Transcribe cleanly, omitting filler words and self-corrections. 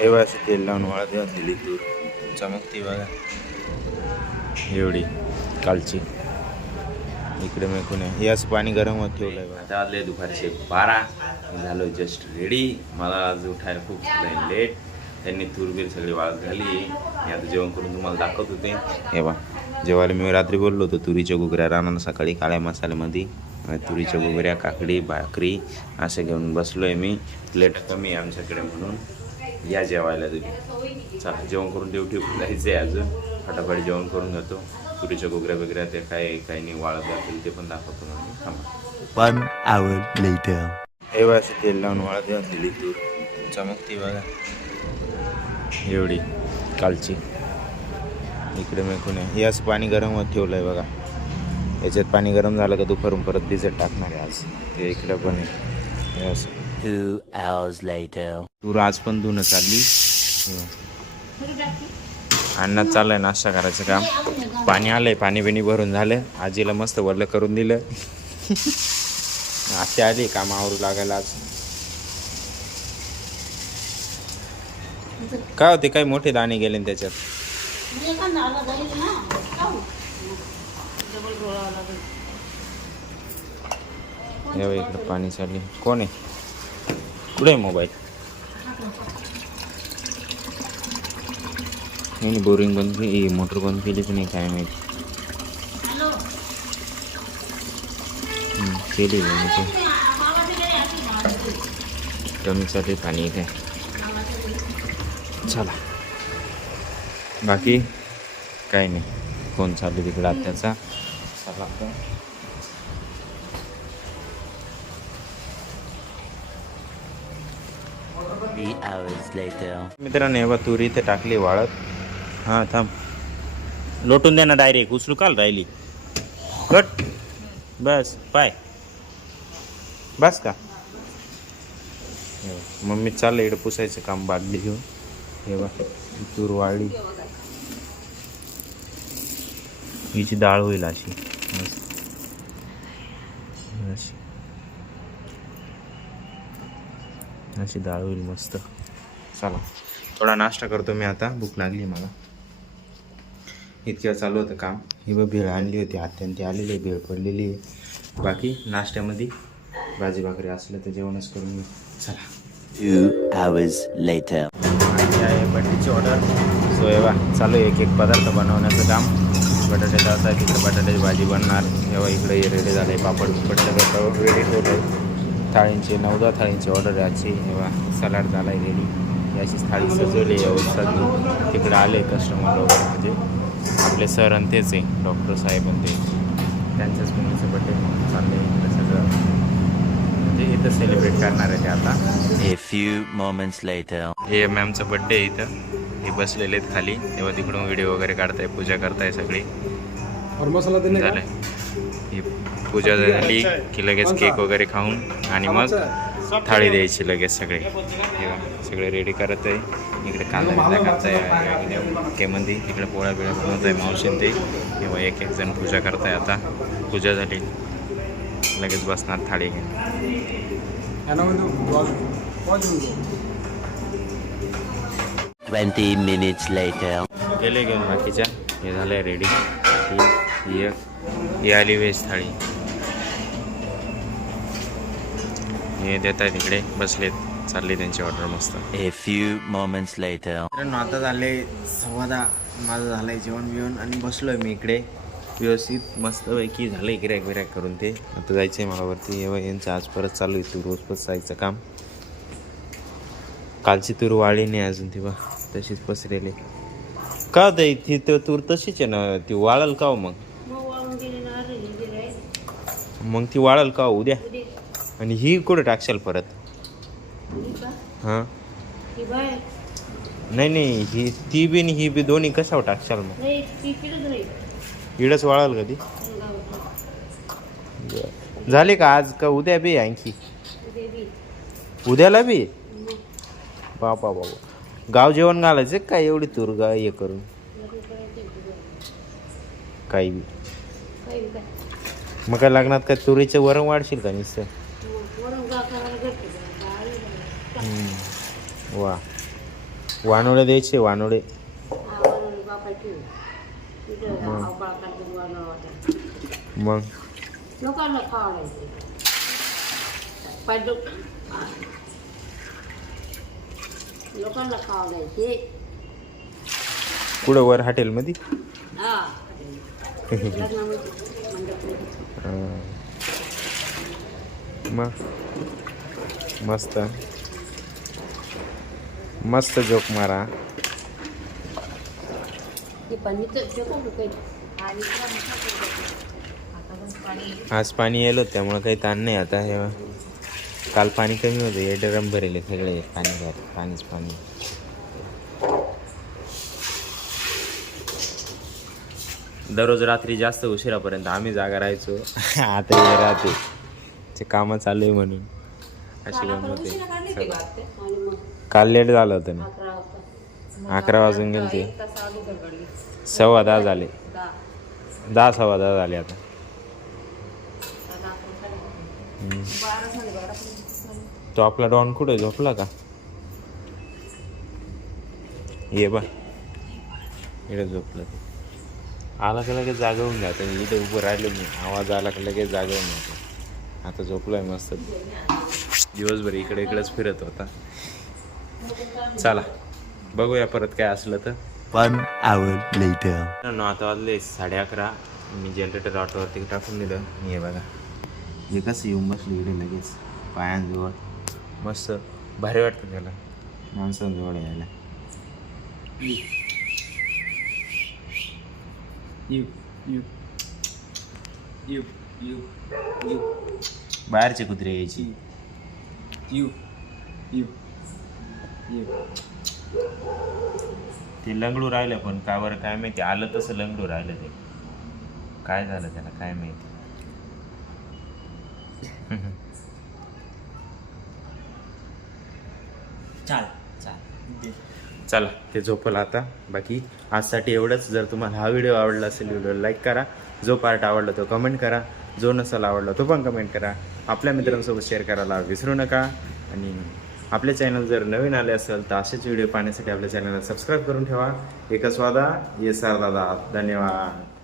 एवढं असे तेल लावून वाळत घातलेली तूर चमकती बघा एवढी कालची. इकडे मी हे असं पाणी गरम होत ठेवलंय बघा. आता आले दुपारचे 12 झालो जस्ट रेडी. मला आज उठायला खूप लेट. त्यांनी तूरबीर सगळी वाळत घाली. मी आता जेवण करून तुम्हाला दाखवत होते. हे बा जेव्हा मी रात्री बोललो होतो तुरीच्या घुगऱ्या रानानं सकाळी काळ्या मसाल्यामध्ये तुरीच्या घुगऱ्या काकडी भाकरी असं घेऊन बसलोय मी. प्लेट कमी आहे आमच्याकडे म्हणून या जेवायला तुम्ही. चला जेवण करून ड्युटी जायचं आहे अजून. फटाफट जेवण करून घेतो. तुरीच्या घुगऱ्या वगैरे ते काही नाही वाळत घातलेली ते पण दाखवतो मी. थांबा. 1 hour later. एवढं असे तेल लावून वाळत घातलेली तूर चमकती बघा एवढी कालची. इकडे मी हे असं पाणी गरम होत ठेवलंय बघा. याच्यात पाणी गरम झालं का दुपारून परत भिजत टाकणार आहे आज. ते इकडे पण आहे असं. 2 hours later. तूर आज पण धुणं चालली. अन्नात चाललंय नाश्ता करायचं काम. पाणी आलंय पाणी बिणी भरून झालं. आजीला मस्त वरलं करून दिलं. आत्या आली काम आवरू लागायला आज. काय होते काय मोठे दाणे गेले त्याच्यात. इकडं पाणी चालली. कोण आहे कुठे आहे मोबाईल. नाही बोरिंग बंद केली मोटर बंद केली की नाही काय माहिती. केली कमी चालली पाणी काय. चला बाकी काय नाही. फोन चालू तिकडे आत्याचा. चला 3 hours later. मित्रांनो हे तुरी इथे टाकली वाळत. हां थांब लोटून द्या ना डायरेक्ट. उचलू काल राहिली कट बस पाय बस का. मम्मी चाललं इकडं पुसायचं काम बादली घेऊन. हे बा तूर वाळली. हिची डाळ होईल अशी अशी अशी डाळ होईल मस्त. चला थोडा नाश्ता करतो मी आता. भूक लागली मला. इतक्या चालू होतं काम. ही बघ भेळ आणली होती आत्याने ती आलेली आहे. भेळ पडलेली आहे. बाकी नाश्त्यामध्ये भाजी भाकरी असलं तर जेवणच करून मी. चला 2 hours later. आहे बटाट्याची ऑर्डर. सो एव्हा चालू आहे एक पदार्थ बनवण्याचं काम. बटाट्याचा असा तिकडे बटाट्याची भाजी बनणार. तेव्हा इकडे रेडी झालं आहे. पापड बिपड सगळं रेडी ठेवलं आहे. थाळींची 9-10 थाळींची ऑर्डर आहे आजची. तेव्हा सलाड झाला आहे रेडी. अशीच थाळी सजवली व्यवस्था. तिकडे आले कस्टमर वगैरे म्हणजे आपले सर आणि तेच आहे डॉक्टर साहेब आणि ते त्यांच्याच मुलीचं बड्डे चाललं आहे इकडे सगळं. म्हणजे इथं सेलिब्रेट करणार आहे ते आता. A few moments later. हे मॅमचा बड्डे आहे इथं. हे बसलेले आहेत खाली. तेव्हा तिकडून व्हिडिओ वगैरे काढताय. पूजा करताय सगळी. झालं ही पूजा झाली की लगेच केक वगैरे खाऊन आणि मग थाळी द्यायची लगेच सगळे. सगळे रेडी करत आहे. इकडे कांदा बिंदा काढताय केमध्ये. इकडे पोळ्या बिळ्या बनवत आहे मावशीन ते. तेव्हा एक एक जण पूजा करताय. आता पूजा झाली लगेच बसणार थाळी घेऊन. 20 minutes later. गेले घेऊन बाकीच्या. हे झालं आहे रेडी. ही आली व्हेज थाळी. हे देत आहे तिकडे बसलेत. चालली त्यांची ऑर्डर मस्त. A few moments later. आता झाले 10:15. माझं झालं आहे जेवण बिवण आणि बसलो आहे मी इकडे व्यवस्थित मस्तपैकी. झालं आहे गिऱ्हाईक बिऱ्हाईक करून ते. आता जायचं आहे मला वरती. एव्हा यांचं आज परत चालू आहे तूर रोज जायचं काम. कालची तूर वाळली नाही अजून ती बा तशीच पसरेली. का होतं ती तूर तशीच आहे ना. ती वाळल का हो मग ती वाळल का उद्या. आणि ही कुठं टाकशाल परत. हां नाही ही ती बी आणि ही बी दोन्ही कशावर टाकशाल मग. इडच वाळल का ती. झाले का आज का उद्या बी आणखी. उद्याला बी बाबा गाव जेवण घालायचं काय एवढी तूर गा हे करून काही बी. मग काय लग्नात काय तुरीचं वरण वाढशील का नुसतं. वा वानोळे द्यायचे वानोळे. मग लोकांना खावायचे लोकांना खावायचे. कुठं वर हॉटेलमध्ये? मग मस्त मस्त जोक मारा. आज पाणी येलो त्यामुळं काही ताण नाही आता. हे काल पाणी कमी होतं, हे ड्रम भरेले सगळे पाणी पाणीच पाणी. दररोज रात्री जास्त उशिरापर्यंत आम्ही जागा राहायचो. आता हे राहते ते कामं चालू आहे म्हणून अशी गंमत आहे. काल लेट झालं होतं ना, 11 वाजून गेले ते. 10:15 झाले, 10:15 झाले आता. तो आपला डॉन कुठे झोपला का? ये बा इकडे झोपला. आला का लगेच जागा होऊन जातं. इथे उभं राहिलो मी, आवाज आला का लगेच जागा होऊन जातो. आता झोपलाय मस्त. दिवसभर इकडेच फिरत होता. चला बघूया परत काय असलं तर. 1 hour later. आता वाजले 11:30. मी जनरेटर ऑटोवरती टाकून दिलं. हे बघा हे कसं येऊन बसलं इकडे लगेच पायांजवळ. मस्त भारी वाटतं त्याला माणसांजवळ यायला. बाहेरचे कुत्रे यायची. ते लंगडू राहिलं, पण का बरं काय माहिती, आलं तसं लंगडू राहिलं. ते काय झालं त्याला काय माहिती. चला ते झोपलं आता. बाकी आजसाठी एवढंच. जर तुम्हाला हा व्हिडिओ आवडला असेल, व्हिडिओ लाईक करा. जो पार्ट आवडला तो कमेंट करा. जो नसेल आवडला तो पण कमेंट करा. आपल्या मित्रांसोबत शेअर करायला विसरू नका. आणि आपले चॅनल जर नवीन आले असेल तर असेच व्हिडिओ पाहण्यासाठी आपल्या चॅनलला सबस्क्राईब करून ठेवा. एकच वादा ये सर दादा. धन्यवाद.